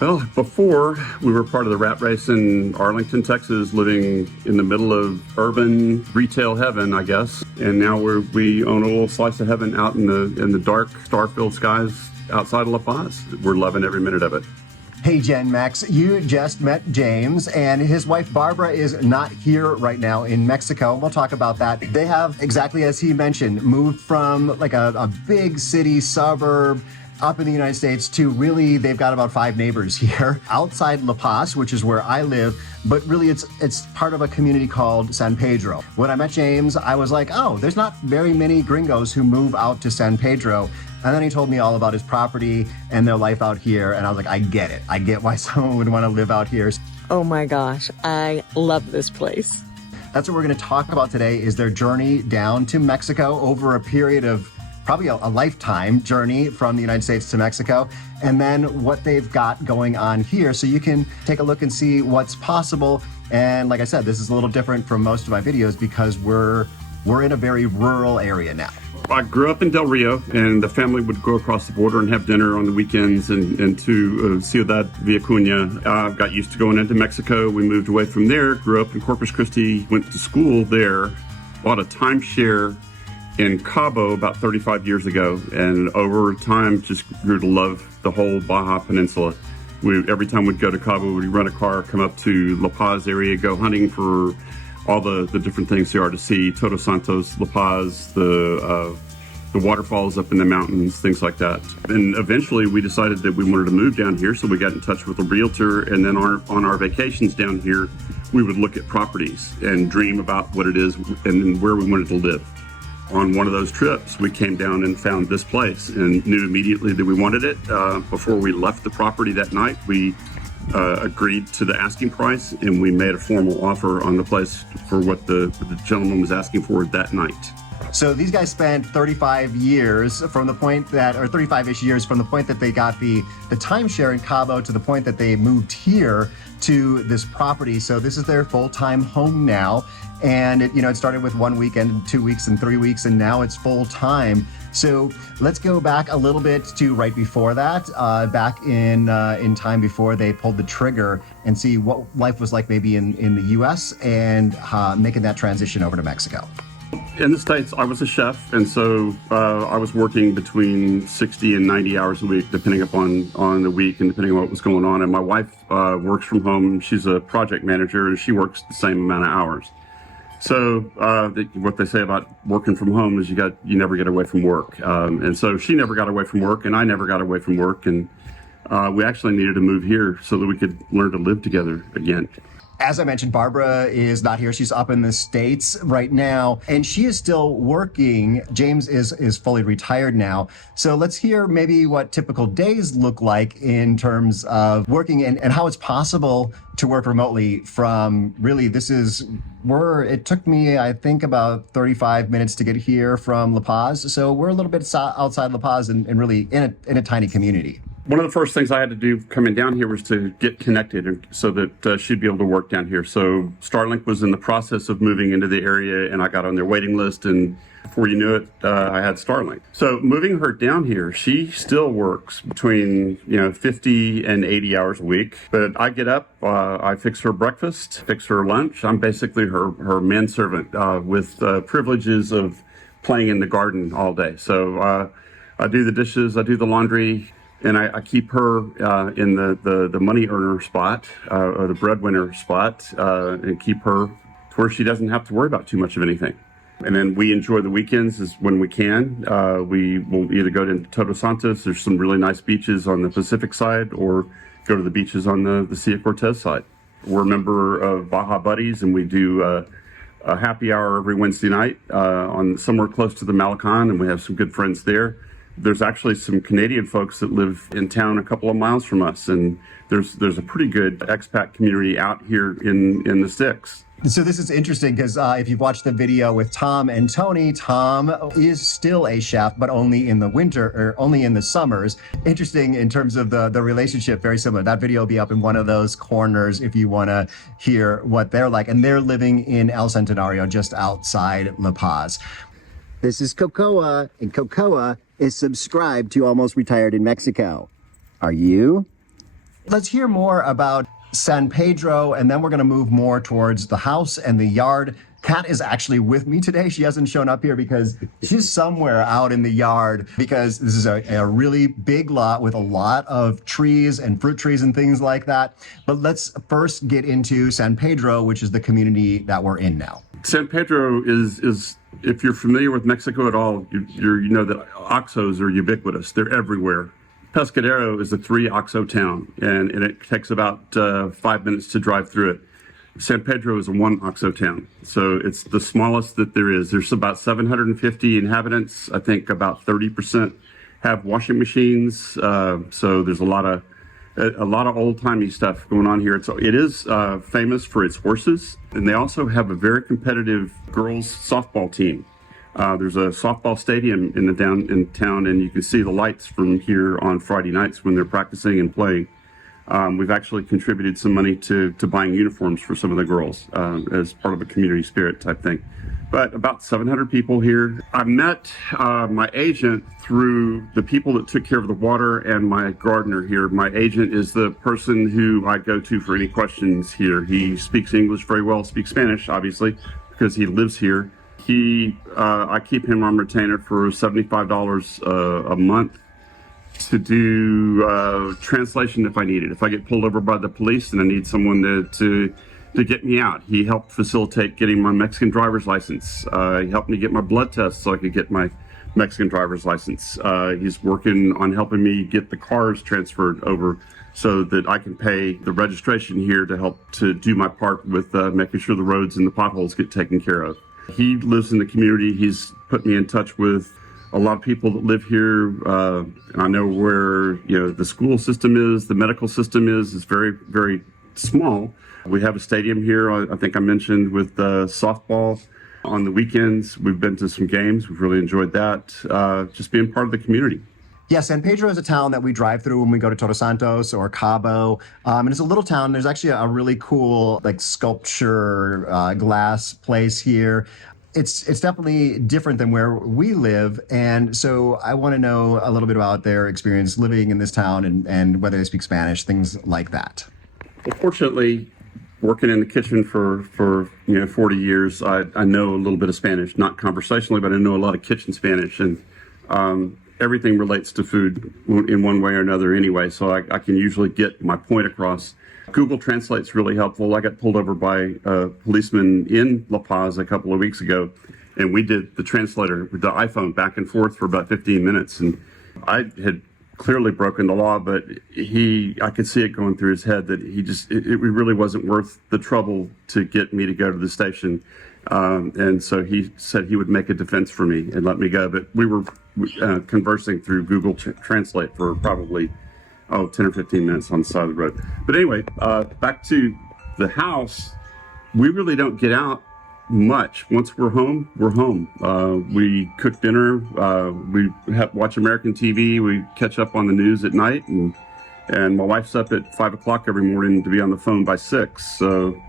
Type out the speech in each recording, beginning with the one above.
Well, before we were part of the rat race in Arlington, Texas, living in the middle of urban retail heaven, I guess. And now we own a little slice of heaven out in the dark, star-filled skies outside of La Paz. We're loving every minute of it. Hey, Gen Max, you just met James, and his wife Barbara is not here right now in Mexico. We'll talk about that. They have, exactly as he mentioned, moved from like a big city suburb up in the United States to really, they've got about 5 neighbors here outside La Paz, which is where I live, but really it's part of a community called San Pedro. When I met James, I was like, oh, there's not very many gringos who move out to San Pedro. And then he told me all about his property and their life out here. And I was like, I get it. I get why someone would want to live out here. Oh my gosh, I love this place. That's what we're going to talk about today, is their journey down to Mexico over a period of probably a lifetime journey from the United States to Mexico, and then what they've got going on here. So you can take a look and see what's possible. And like I said, this is a little different from most of my videos because we're in a very rural area now. I grew up in Del Rio, and the family would go across the border and have dinner on the weekends and to Ciudad Villacuña. Got used to going into Mexico. We moved away from there, grew up in Corpus Christi, went to school there, bought a timeshare in Cabo about 35 years ago, and over time just grew to love the whole Baja Peninsula. Every time we'd go to Cabo, we'd rent a car, come up to La Paz area, go hunting for all the different things there are to see, Todos Santos, La Paz, the waterfalls up in the mountains, things like that. And eventually we decided that we wanted to move down here, so we got in touch with a realtor, and then on our vacations down here, we would look at properties and dream about what it is and where we wanted to live. On one of those trips, we came down and found this place and knew immediately that we wanted it. Before we left the property that night, we agreed to the asking price, and we made a formal offer on the place for what the gentleman was asking for that night. So these guys spent 35 years from the point that, or 35-ish years from the point that they got the timeshare in Cabo to the point that they moved here to this property. So this is their full-time home now. And it started with 1 weekend, 2 weeks, and 3 weeks, and now it's full-time. So let's go back a little bit to right before that, back in time before they pulled the trigger, and see what life was like maybe in the US and making that transition over to Mexico. In the States, I was a chef, and so I was working between 60 and 90 hours a week, depending on the week and depending on what was going on. And my wife works from home. She's a project manager, and she works the same amount of hours. So what they say about working from home is you never get away from work. And so she never got away from work, and I never got away from work. And we actually needed to move here so that we could learn to live together again. As I mentioned, Barbara is not here. She's up in the States right now, and she is still working. James is fully retired now. So let's hear maybe what typical days look like in terms of working and how it's possible to work remotely from really, it took me, I think, about 35 minutes to get here from La Paz. So we're a little bit outside La Paz and really in a tiny community. One of the first things I had to do coming down here was to get connected so that she'd be able to work down here. So Starlink was in the process of moving into the area, and I got on their waiting list, and before you knew it, I had Starlink. So moving her down here, she still works between 50 and 80 hours a week. But I get up, I fix her breakfast, fix her lunch. I'm basically her manservant with privileges of playing in the garden all day. So I do the dishes, I do the laundry, and I keep her in the money earner spot, or the breadwinner spot, and keep her to where she doesn't have to worry about too much of anything. And then we enjoy the weekends when we can. We will either go to Todos Santos, there's some really nice beaches on the Pacific side, or go to the beaches on the Sea of Cortez side. We're a member of Baja Buddies, and we do a happy hour every Wednesday night on somewhere close to the Malecon, and we have some good friends there. There's actually some Canadian folks that live in town a couple of miles from us, and there's a pretty good expat community out here in the sticks. So this is interesting because if you've watched the video with Tom and Tony, Tom is still a chef, but only in the winter or only in the summers. Interesting in terms of the relationship, very similar. That video will be up in one of those corners if you want to hear what they're like. And they're living in El Centenario, just outside La Paz. This is Cocoa, and Cocoa is subscribed to Almost Retired in Mexico. Are you? Let's hear more about San Pedro, and then we're going to move more towards the house and the yard. Kat is actually with me today. She hasn't shown up here because she's somewhere out in the yard, because this is a really big lot with a lot of trees and fruit trees and things like that. But let's first get into San Pedro, which is the community that we're in now. San Pedro is if you're familiar with Mexico at all, you know that oxos are ubiquitous. They're everywhere. Pescadero is a 3-oxo town, and it takes about 5 minutes to drive through it. San Pedro is a 1-oxo town, so it's the smallest that there is. There's about 750 inhabitants. I think about 30% have washing machines. So there's a lot of old-timey stuff going on here. It is famous for its horses, and they also have a very competitive girls softball team. There's a softball stadium in town, and you can see the lights from here on Friday nights when they're practicing and playing. We've actually contributed some money to buying uniforms for some of the girls as part of a community spirit type thing. But about 700 people here. I met my agent through the people that took care of the water and my gardener here. My agent is the person who I go to for any questions here. He speaks English very well, speaks Spanish, obviously, because he lives here. I keep him on retainer for $75 a month to do translation if I need it. If I get pulled over by the police and I need someone to get me out, he helped facilitate getting my Mexican driver's license. He helped me get my blood test so I could get my Mexican driver's license. He's working on helping me get the cars transferred over so that I can pay the registration here to help to do my part with making sure the roads and the potholes get taken care of. He lives in the community. He's put me in touch with a lot of people that live here. I know where the school system is, the medical system is. It's very, very small. We have a stadium here, I think I mentioned, with softball on the weekends. We've been to some games. We've really enjoyed that, just being part of the community. Yeah, San Pedro is a town that we drive through when we go to Todos Santos or Cabo. And it's a little town. There's actually a really cool sculpture glass place here. It's definitely different than where we live. And so I want to know a little bit about their experience living in this town and whether they speak Spanish, things like that. Well, fortunately, working in the kitchen for 40 years, I know a little bit of Spanish, not conversationally, but I know a lot of kitchen Spanish. And everything relates to food in one way or another anyway, so I can usually get my point across. Google Translate's really helpful. I got pulled over by a policeman in La Paz a couple of weeks ago, and we did the translator with the iPhone back and forth for about 15 minutes. And I had clearly broken the law, but I could see it going through his head that it really wasn't worth the trouble to get me to go to the station. And so he said he would make a defense for me and let me go. But we were conversing through Google Translate for probably 10 or 15 minutes on the side of the road. But anyway, back to the house. We really don't get out much. Once we're home, we're home. We cook dinner. We watch American TV. We catch up on the news at night. And my wife's up at 5 o'clock every morning to be on the phone by 6. So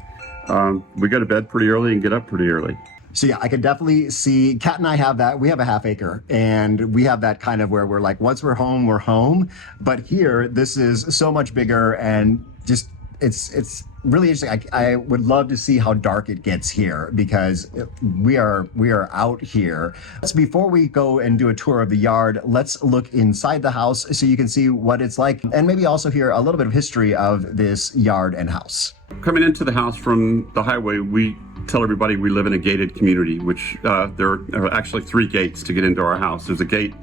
we go to bed pretty early and get up pretty early. So yeah, I can definitely see, Kat and I have that. We have a half acre, and we have that kind of where we're like, once we're home, we're home. But here, this is so much bigger, and just it's really interesting. I would love to see how dark it gets here, because we are out here. So before we go and do a tour of the yard, let's look inside the house so you can see what it's like, and maybe also hear a little bit of history of this yard and house. Coming into the house from the highway, we tell everybody we live in a gated community, which there are actually 3 gates to get into our house. There's a gate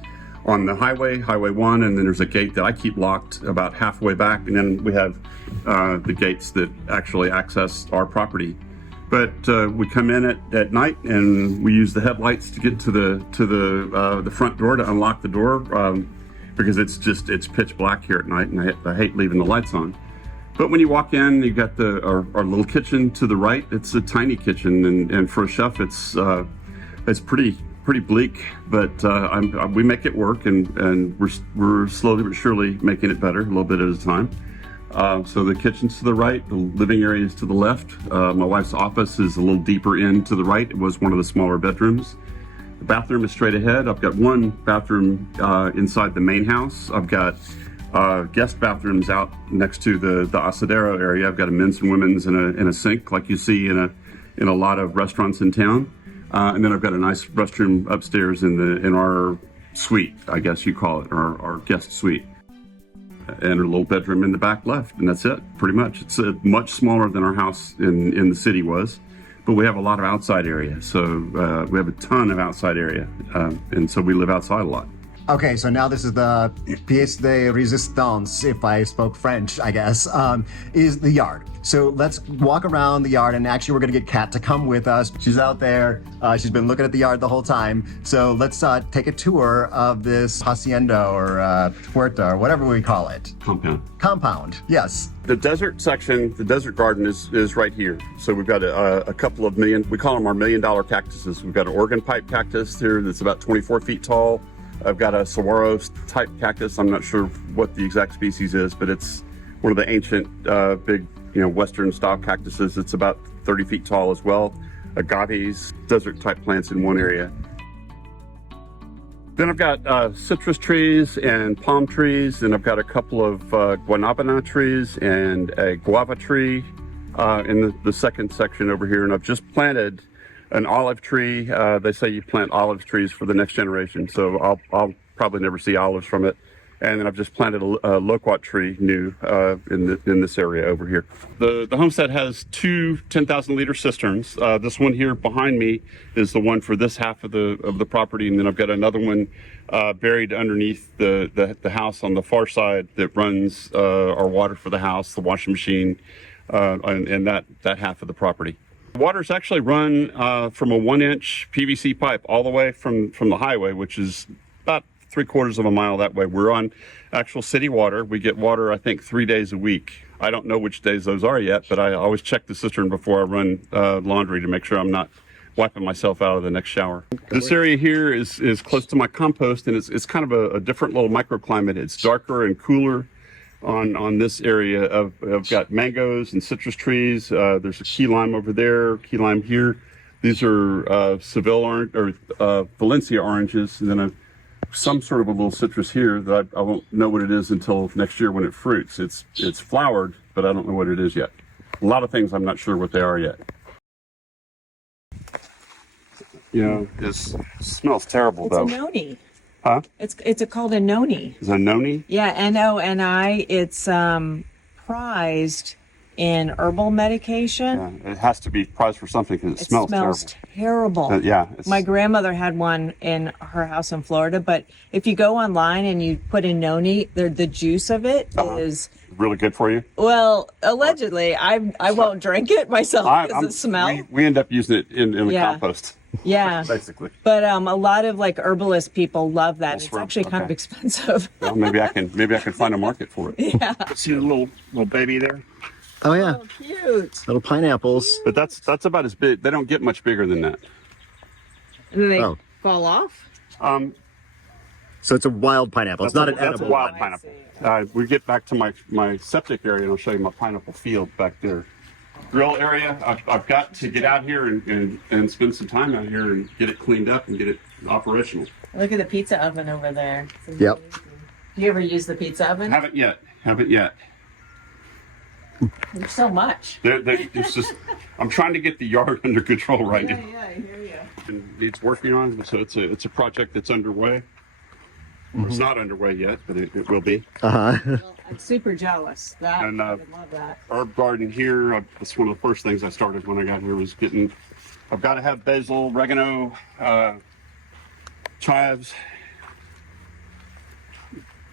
on the highway, Highway 1, and then there's a gate that I keep locked about halfway back, and then we have the gates that actually access our property. But we come in at night, and we use the headlights to get to the front door to unlock the door, because it's pitch black here at night, and I hate leaving the lights on. But when you walk in, you've got our little kitchen to the right. It's a tiny kitchen, and for a chef, it's pretty bleak. But we make it work, and we're slowly but surely making it better, a little bit at a time. So the kitchen's to the right, the living area is to the left. My wife's office is a little deeper in to the right. It was one of the smaller bedrooms. The bathroom is straight ahead. I've got one bathroom inside the main house. I've got guest bathrooms out next to the asadero area. I've got a men's and women's and a sink like you see in a lot of restaurants in town. And then I've got a nice restroom upstairs in our suite, I guess you call it, our guest suite. And a little bedroom in the back left, and that's it, pretty much. It's much smaller than our house in the city was, but we have a lot of outside area. So we have a ton of outside area, and so we live outside a lot. Okay, so now this is the pièce de résistance, if I spoke French, I guess, is the yard. So let's walk around the yard, and actually we're gonna get Kat to come with us. She's out there, she's been looking at the yard the whole time. So let's take a tour of this hacienda or huerta or whatever we call it. Compound, yes. The desert section, the desert garden is right here. So we've got a couple of we call them our $1 million cactuses. We've got an organ pipe cactus here that's about 24 feet tall. I've got a saguaro type cactus. I'm not sure what the exact species is, but it's one of the ancient big, Western style cactuses. It's about 30 feet tall as well. Agaves, desert type plants in one area. Then I've got citrus trees and palm trees, and I've got a couple of guanabana trees and a guava tree in the second section over here. And I've just planted an olive tree. They say you plant olive trees for the next generation, so I'll probably never see olives from it. And then I've just planted a loquat tree new in this area over here. The homestead has two 10,000-liter cisterns. This one here behind me is the one for this half of the property, and then I've got another one buried underneath the house on the far side that runs our water for the house, the washing machine, and that half of the property. Water's actually run from a 1-inch PVC pipe all the way from the highway, which is about 3/4 of a mile that way. We're on actual city water. We get water, I think, 3 days a week. I don't know which days those are yet, but I always check the cistern before I run laundry to make sure I'm not wiping myself out of the next shower. This area here is close to my compost, and it's kind of a different little microclimate. It's darker and cooler on this area. I've got mangoes and citrus trees. There's a key lime over there, key lime here. These are Seville orange or Valencia oranges, and then some sort of a little citrus here that I won't know what it is until next year when it fruits. It's flowered, but I don't know what it is yet. A lot of things I'm not sure what they are yet. It smells terrible though. It's a noni. Huh? It's called a noni. Is it a noni? Yeah, N-O-N-I. It's prized in herbal medication. Yeah, it has to be prized for something because it smells terrible. Yeah. My grandmother had one in her house in Florida, but if you go online and you put in noni, the juice of it is really good for you. Well, allegedly. I won't drink it myself because it smells. We end up using it in the compost. Yeah, basically. But a lot of herbalist people love that. That's it's actually kind of expensive. Well, maybe I can find a market for it. Yeah. See the little baby there? Oh yeah. Oh, cute. Little pineapples. But that's about as big. They don't get much bigger than that. And then they fall off? So it's a wild pineapple. It's not an edible. That's a wild pineapple. We get back to my septic area, and I'll show you my pineapple field back there. Grill area. I've got to get out here and spend some time out here and get it cleaned up and get it operational. Look at the pizza oven over there. Yep. Do you ever use the pizza oven? Haven't yet. There's so much. It's just, I'm trying to get the yard under control right now. Yeah, I hear you. And needs working on, so it's a project that's underway. Mm-hmm. It's not underway yet, but it will be. Uh-huh. Well, I'm super jealous. I would love that. Herb garden here, that's one of the first things I started when I got here was I've got to have basil, oregano, chives.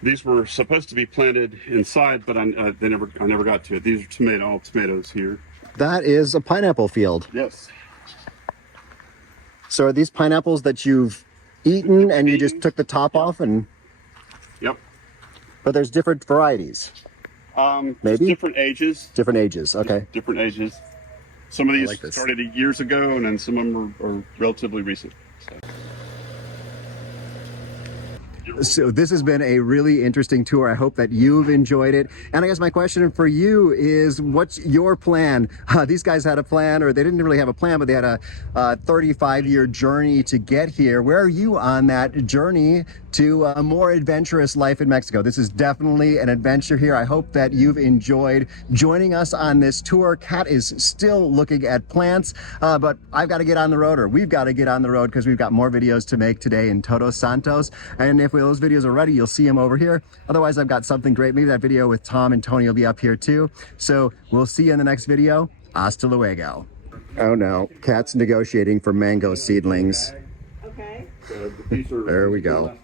These were supposed to be planted inside, but I never got to it. These are all tomatoes here. That is a pineapple field. Yes. So are these pineapples that you've eaten and you just took the top off and? Yep. But there's different varieties. Maybe different ages. Different ages. Okay. Different ages. Some of these like started years ago, and then some of them are relatively recent. So. So this has been a really interesting tour. I hope that you've enjoyed it. And I guess my question for you is, what's your plan? These guys had a plan, or they didn't really have a plan, but they had a 35-year journey to get here. Where are you on that journey to a more adventurous life in Mexico? This is definitely an adventure here. I hope that you've enjoyed joining us on this tour. Kat is still looking at plants, but I've got to get on the road, or we've got to get on the road, because we've got more videos to make today in Todos Santos. And if those videos are ready, you'll see them over here. Otherwise, I've got something great. Maybe that video with Tom and Tony will be up here too. So we'll see you in the next video. Hasta luego. Oh no, Kat's negotiating for mango seedlings. Okay. There we go.